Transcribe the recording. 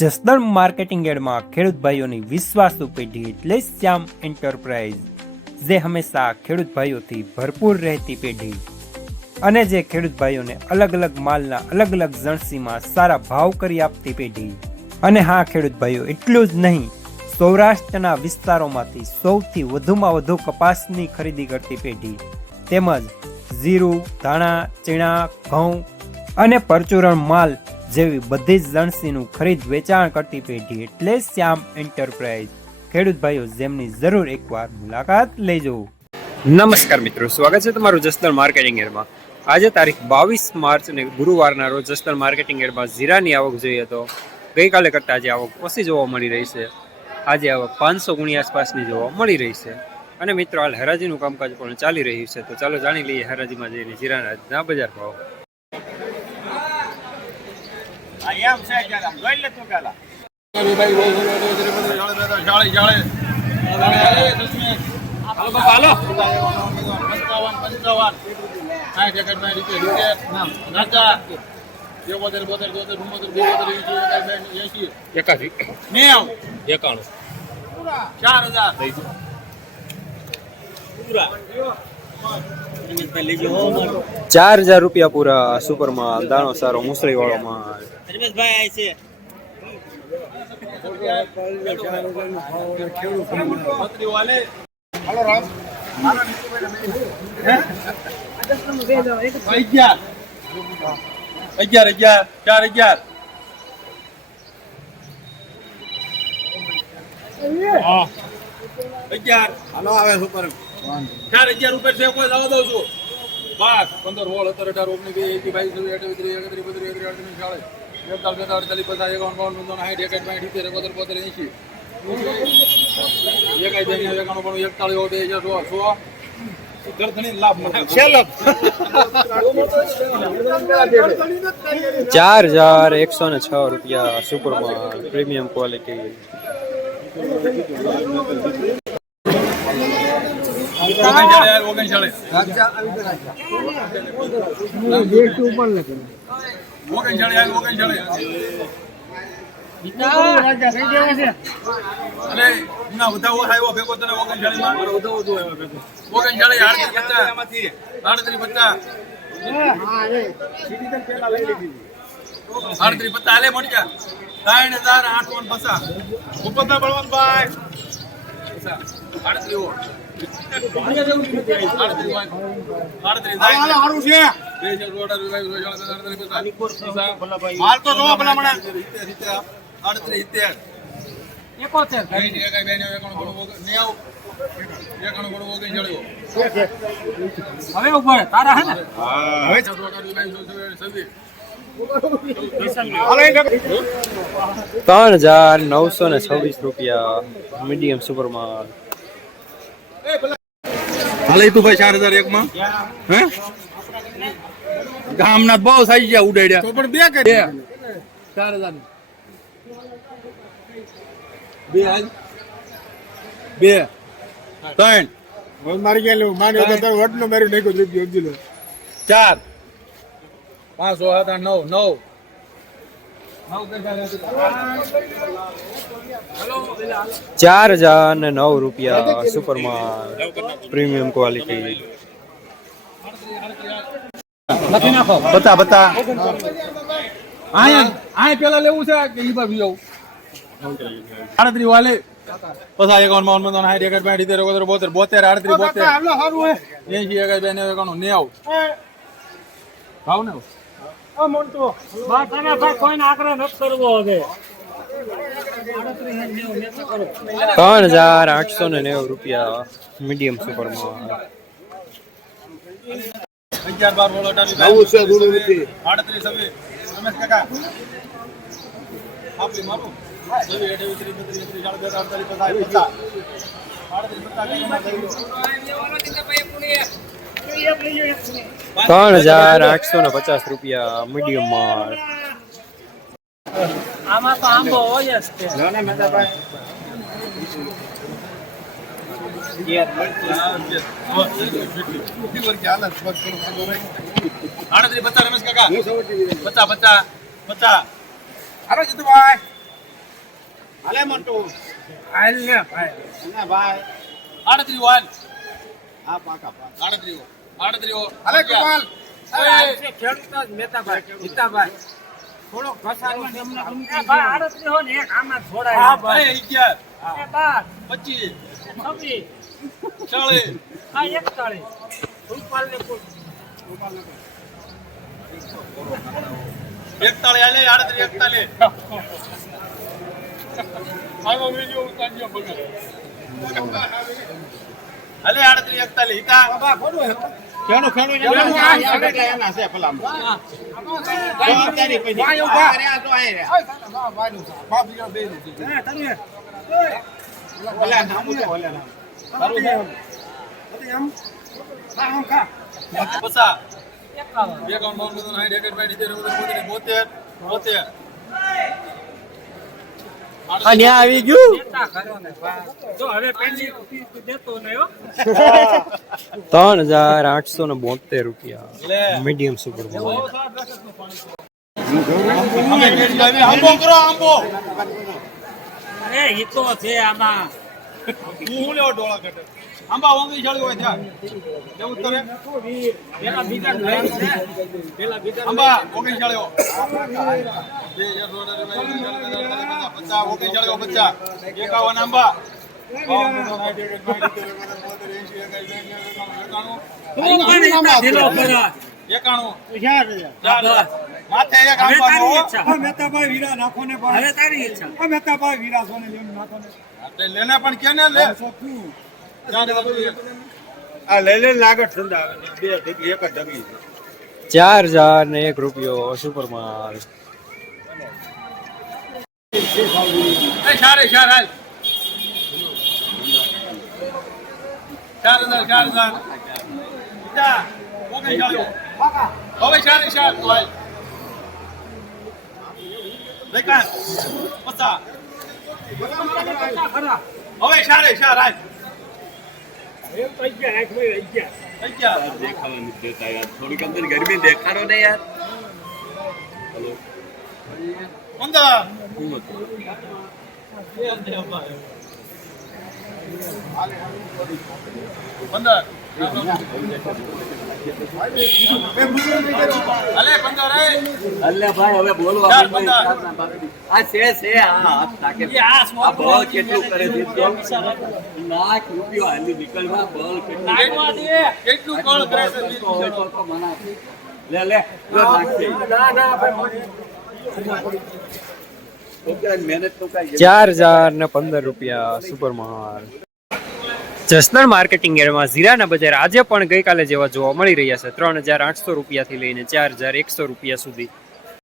Jasdan marketing યાર્ડમાં ખેડૂત ભાઈઓની વિશ્વાસુ પેઢી એટલે શ્યામ એન્ટરપ્રાઇઝ, જે હંમેશા ખેડૂત ભાઈઓથી ભરપૂર રહેતી પેઢી અને જે ખેડૂત ભાઈઓને અલગ અલગ માલના અલગ અલગ જણસીમાં સારા ભાવ કરી આપતી પેઢી। અને હા ખેડૂત ભાઈઓ, એટલું જ નહીં, સૌરાષ્ટ્રના વિસ્તારોમાંથી સૌથી વધુમાં વધુ કપાસની ખરીદી કરતી પેઢી તેમજ જીરું, ધાણા, ચીણા, ઘઉં અને પરચુરણ માલ જેવી બધી જ જણસીનું ખરીદ વેચાણ કરતી પેઢી એટલે શ્યામ એન્ટરપ્રાઇઝ। ખેડૂત ભાઈઓ, જેમની જરૂર એકવાર મુલાકાત લેજો। નમસ્કાર મિત્રો, સ્વાગત છે તમારું જસદણ માર્કેટિંગ યાર્ડમાં। આજે તારીખ 22 માર્ચ અને ગુરુવારના રોજ જસદણ માર્કેટિંગ યાર્ડમાં જીરાની આવક જોઈએ તો ગઈકાલે કરતાં આજે આવક ઓછી જોવા મળી રહી છે। આજે આવક 500 ગુણી આસપાસની જોવા મળી રહી છે। અને મિત્રો, હાલ હરાજીનું કામકાજ પણ ચાલી રહ્યું છે, તો ચાલો જાણી લઈએ હરાજીમાં જઈને જીરાના આજના બજાર ભાવ। ₹4000 પૂરા સુપર માલ, દાણો સારો, મુસળી વાળો માલ। ₹4106 સુપર માલ, પ્રીમિયમ ક્વોલિટી। ₹3926 મીડિયમ સુપર માલ। હાલે તું ભાઈ 4001 માં હે ગામના બહુ સાઈ ગયા ઉડાડ્યા તો પણ બે કે 4000 બે આજ બે ત્રણ હું મારી ગયેલો માને તો વટનો મારી નાખ્યો રૂપિયો એકજીલો 4 5 7 8 9 ₹4009 સુપર માલ, પ્રીમિયમ ક્વોલિટી। લખી નાખો બતા આય પેલા લેવું છે કે ઈ બાજુ આવું 38 વાલે પછા 51 52 60 71 72 73 આટલો સારું હે 80 91 ને આવ ભાવ ને ઓ મોન્ટો બસ તમે ભાઈ કોઈને આગ્રહ ન કરવો હવે ₹3890 મીડિયમ સુપર માલ। 11 12 બોલો નવું છે દૂર નથી 38 હવે રમેશ કાકા આપલી મારો 3850 મીડિયમ માલ। આમાં તો આંબો હોય જ છે ના મેદા ભાઈ રમેશ કાકા 50 50 50 હાલો જીતુભાઈ હાલે મંટુ હાલ ને ભાઈ ના ભાઈ 38 વાલ હા પાકા પાકા 38 હાલે કમાલ ખેડૂત જ મેતાભાઈ જીતાભાઈ થોડો ઘસારો એમને ભાઈ 38 હો ને એક આમાં છોડાય હા ભાઈ 11 એ બાર 25 26 40 હા 41 રૂપાલ ને કુલ 41 હાલે 38 આનો વિડિયો ઉતાર્યો બગર હાલે 38 41 હિતા બાબા ખોડું ખેડો એના છે ભલા જવાબદારી પછી ભાઈ ઉભા. આ તો આય રે હે તમે ઓલા નામું તો ઓલા નામ પસા 51 બે કાઉન્ટ મોહમ્મદ હાઈ રેકેટ ભાઈ દીધે 72 72 અહીંયા આવી ગયું નેતા કરો ને ભાઈ જો હવે પેન્ડિંગ દેતો નહીં હો 3872 રૂપિયા લે મીડિયમ સુપર આંબો કરો આંબો એ હિતો છે આમાં હું લેવો ડોળા કટે આંબા ઓંગી ચાલી હોય ત્યાં કેવું તરે પેલા બીજા લઈ છે પેલા બીજા આંબા ઓંગી ચાલ્યો 50 ઓંગી ચાલ્યો 50 51 આંબા ઢીલો પડ્યો 91 માથે એક હવે આંબા તારી ઈચ્છા મહેતાભાઈ વીરા નાખો ને હવે તારી ઈચ્છા મહેતાભાઈ વીરા સોને લેમ નાખો ને લેને પણ કેને લે આ લઈ લે લાગત ઠંડા બે ઢગી એક જ ઢગી 4001 રૂપિયો સુપર માલ એ શારે શાર હાલ 4000 જા ઓકે ચાલ્યો હવે શારે શાર તો હાલ દેખા પસા ખરા હવે શારે શાર હાલ એમ થઈ ગયા એક ભાઈ રહી ગયા થઈ ગયા દેખાવા નથી દેતા યાર થોડીક અંદર ગરમી દેખાડો ને યાર 15 અલે 15 અલ્લે ભાઈ હવે બોલો ચાર, આ છે આ હાથ નાખે આ બળ કેટલું કરે છે તો લાખ રૂપિયો હાલી નીકળવા બળ કેટલું નાખવા દે કેટલું કોણ કરે છે તો મના લે લે જો નાખશે ના ના ભાઈ તો કે મહેનત તો કઈ 4015 રૂપિયા સુપર માલ જસદણ માર્કેટિંગ યાર્ડમાં જીરાના બજાર આજે પણ ગઈકાલે જેવા જોવા મળી રહ્યા છે 3800 રૂપિયાથી લઈને 4100 રૂપિયા સુધી